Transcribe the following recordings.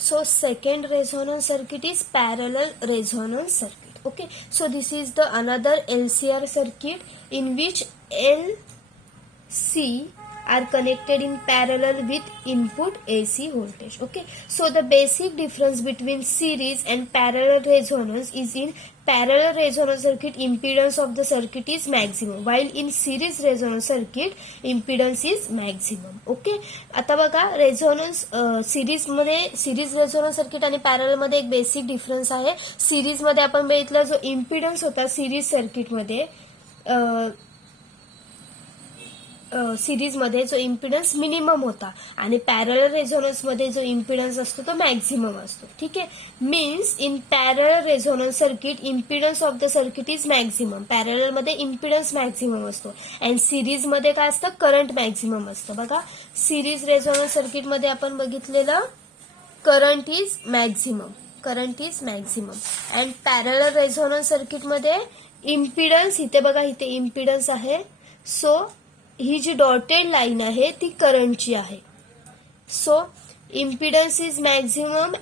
So second resonance circuit is parallel resonance circuit. Okay, so this is the another LCR circuit in which L, C are connected in parallel with input AC voltage. Okay, so the basic difference between series and parallel resonance is in parallel resonance circuit impedance of the circuit is maximum, while in series resonance circuit impedance is maximum. Okay, आता बघा resonance series मध्ये series resonance circuit आणि parallel मध्ये एक basic difference आहे. Series मध्ये आपण बघितलं जो इम्पिडन्स होता सिरीज सर्किट मध्ये सिरीज मध्ये जो इम्पिडन्स मिनिमम होता आणि पॅरलल रेझोनन्स मध्ये जो इम्पिडन्स असतो तो मॅक्झिमम असतो. ठीक आहे, means in parallel resonance circuit impedance of the circuit is maximum. Parallel मध्ये इम्पिडन्स मॅक्झिमम असतो अँड सिरीज मध्ये काय असतं करंट मॅक्झिमम असतं. बघा सिरीज रेझोनन्स सर्किट मध्ये आपण बघितलेलं current is maximum and parallel resonance circuit मध्ये इम्पिडन्स इथे बघा इथे इम्पिडन्स आहे. सो ही जी डॉटेड लाईन आहे ती करंटची आहे. So impedance is maximum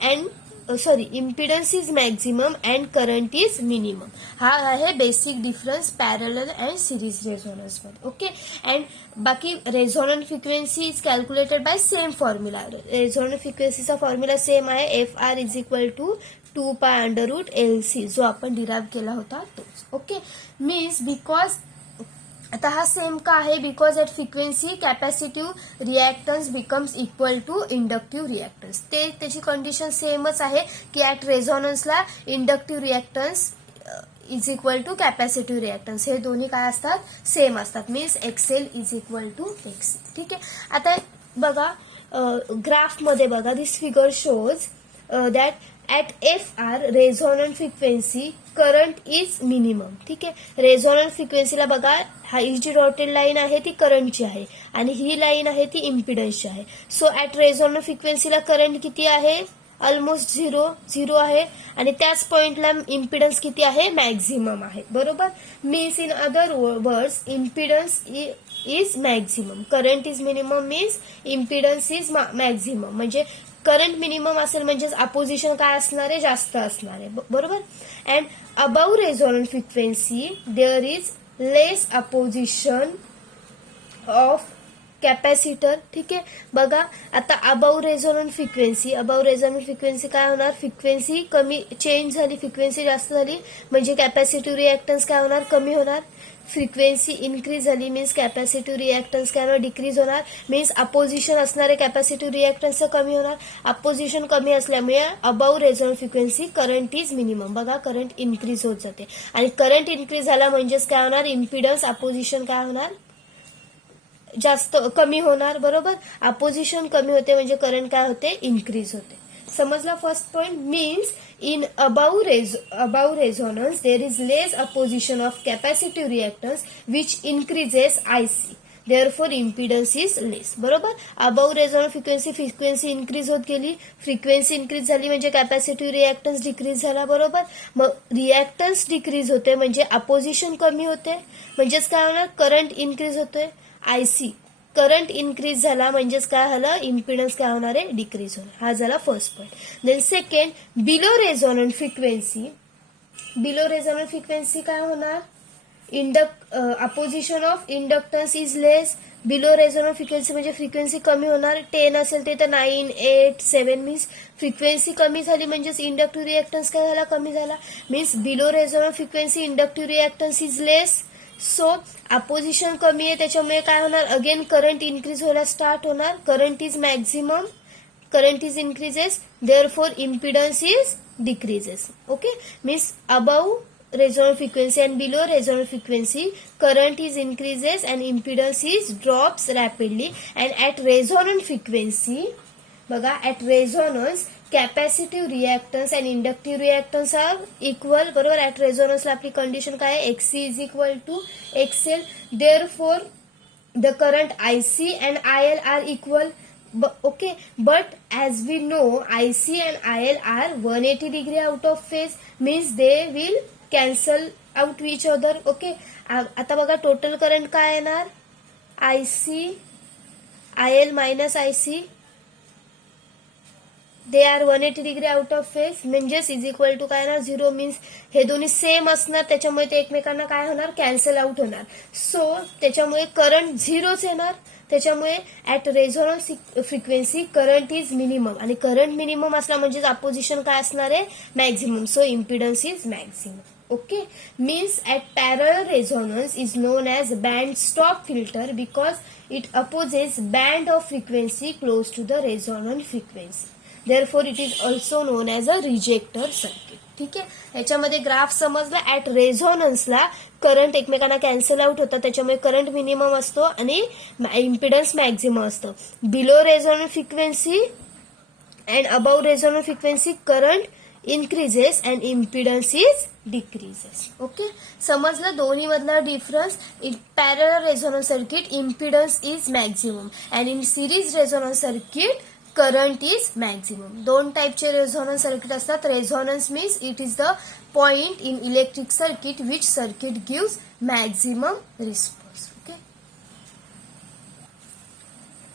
and current is minimum. हा आहे basic difference parallel and series resonance मध्ये. ओके, अँड बाकी resonant frequency is calculated by same formula. Resonant फ्रिक्वेन्सीचा फॉर्म्युला सेम आहे FR is equal to 2π√LC जो आपण derive केला होता तोच. ओके, मीन्स बिकॉज आता हा सेम का आहे because at frequency capacitive reactance becomes equal to inductive reactance. त्याची कंडिशन सेमच आहे की ॲट रेझोनन्सला inductive reactance is equal to capacitive reactance हे दोन्ही काय असतात सेम असतात. Means XL is equal to XC. ठीक आहे, आता बघा ग्राफमध्ये बघा this figure shows that at FR resonant frequency current is minimum. ठीक आहे, रेझोनंट फ्रिक्वेन्सीला बघा ही जी डॉटेड लाईन आहे ती करंटची आहे आणि ही लाईन आहे ती इम्पिडन्सची आहे. सो ॲट रेझोनंट फ्रिक्वेन्सीला करंट किती आहे ऑलमोस्ट झिरो आहे आणि त्याच पॉइंटला इम्पिडन्स किती आहे मॅक्झिमम आहे. बरोबर, means in other words impedance is maximum, current is minimum means impedance is maximum. म्हणजे करंट मिनिमम असेल म्हणजेच अपोजिशन काय असणार आहे जास्त असणार आहे. बरोबर, and above resonant frequency there is less opposition of capacitor. ठीक आहे, बघा आता अबाव रेझोनंट फ्रिक्वेन्सी काय होणार फ्रिक्वेन्सी कमी चेंज झाली फ्रिक्वेन्सी जास्त झाली म्हणजे कॅपॅसिटिव्ह रिॲक्टन्स काय होणार कमी होणार. फ्रिक्वेन्सी इन्क्रीज झाली मीन्स कॅपॅसिटिव्ह रिॲक्टन्स काय होणार डिक्रीज होणार. मीन्स अपोजिशन असणारे कॅपॅसिटिव्ह रिॲक्टन्सचं कमी होणार. अपोजिशन कमी असल्यामुळे above resonant frequency current is minimum. बघा करंट इन्क्रीज होत जाते आणि करंट इन्क्रीज झाला म्हणजेच काय होणार इम्पिडन्स अपोजिशन काय होणार जास्त कमी होणार. बरोबर, अपोजिशन कमी होते म्हणजे करंट काय होते इन्क्रीज होते. समजला first point. Means in above resonance there is less opposition of capacitive reactance which increases IC therefore impedance is less. बरोबर, अबाव रेझोनंट फ्रिक्वेन्सी इन्क्रीज होत गेली, फ्रिक्वेन्सी इन्क्रीज झाली म्हणजे कॅपॅसिटिव्ह रिॲक्टन्स डिक्रीज झाला. बरोबर, मग रिॲक्टन्स डिक्रीज होते म्हणजे अपोजिशन कमी होते म्हणजेच काय होणार करंट इन्क्रीज होतोय. IC करंट इन्क्रीज झाला म्हणजेच काय झालं इम्पिडन्स काय होणार आहे डिक्रीज होणार. हा झाला first point. Then second below resonant frequency काय होणार opposition of inductance is less. Below resonant frequency म्हणजे फ्रिक्वेन्सी कमी होणार. 10 असेल ते तर 9, 8, 7 मीन्स फ्रिक्वेन्सी कमी झाली म्हणजेच इंडक्टिव्ह रिॲक्टन्स काय झाला कमी झाला. Means below resonant frequency inductive reactance is less. So opposition कमी आहे त्याच्यामुळे काय होणार अगेन करंट इन्क्रीज व्हायला स्टार्ट होणार. Current is maximum, current is increases therefore impedance is decreases. Okay, means above resonant frequency and below resonant frequency current is increases and impedance is drops rapidly. And at resonant frequency बघा at resonance capacitive reactance and inductive reactance are equal. बरोबर, at रेझोनन्सला आपली condition काय आहे XC is equal to XL therefore the current IC and IL are equal. Okay, but as we know IC and IL are 180 degree out of phase means they will cancel out each other. Okay, आता बघा total current काय येणार IL minus IC they are 180 degree out of phase म्हणजेच is equal to काय ना 0 means हे दोन्ही same असणार, त्याच्यामुळे ते एकमेकांना काय होणार कॅन्सल आउट होणार. सो त्याच्यामुळे करंट झिरोच येणार. त्याच्यामुळे at resonance frequency current is minimum आणि करंट मिनिमम असला म्हणजेच अपोजिशन काय असणार आहे maximum. So impedance is maximum. Okay, means at parallel resonance is known as band stop filter because it opposes band of frequency close to the resonant frequency. Therefore, it is also known as a rejector circuit. ठीक आहे, याच्यामध्ये graph समजला. At रेझोनन्सला current एकमेकांना cancel out होतात, त्याच्यामुळे current minimum असतो आणि impedance maximum असतं. Below resonant frequency and above resonant frequency current increases and impedance is decreases. Okay, समजलं दोन्ही मधला difference. In parallel resonance circuit impedance is maximum and in series resonance circuit current is maximum. दोन टाईपचे resonance circuit असतात. Resonance means it is the point in electric circuit which circuit gives maximum response. Okay,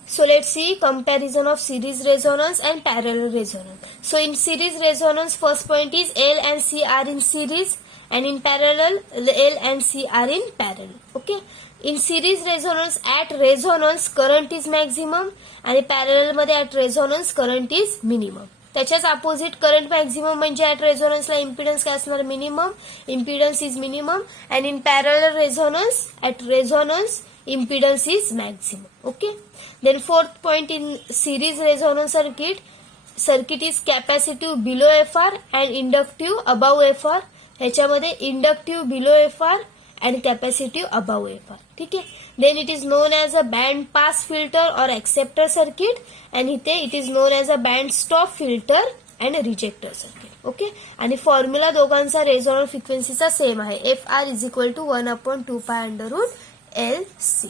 so let's see comparison of series resonance and parallel resonance. So in series resonance, first point is L and C are in series, and in parallel L and C are in parallel. Okay, in series resonance at resonance current is maximum and parallel मध्ये at resonance current is minimum. त्याच्याच opposite current maximum म्हणजे at रेझोनन्सला impedance काय असणार minimum, impedance is minimum. And in parallel resonance at resonance impedance is maximum. Okay, then fourth point in series resonance circuit is capacitive below FR and inductive above FR. ह्याच्यामध्ये inductive below FR and capacitive above FR. ठीक आहे, then it is known as a band pass filter or acceptor circuit and इथे it is known as a band stop filter and rejector circuit. ओके, आणि formula दोघांचा resonant फ्रिक्वेन्सीचा same आहे. FR is equal to 1/2π √LC.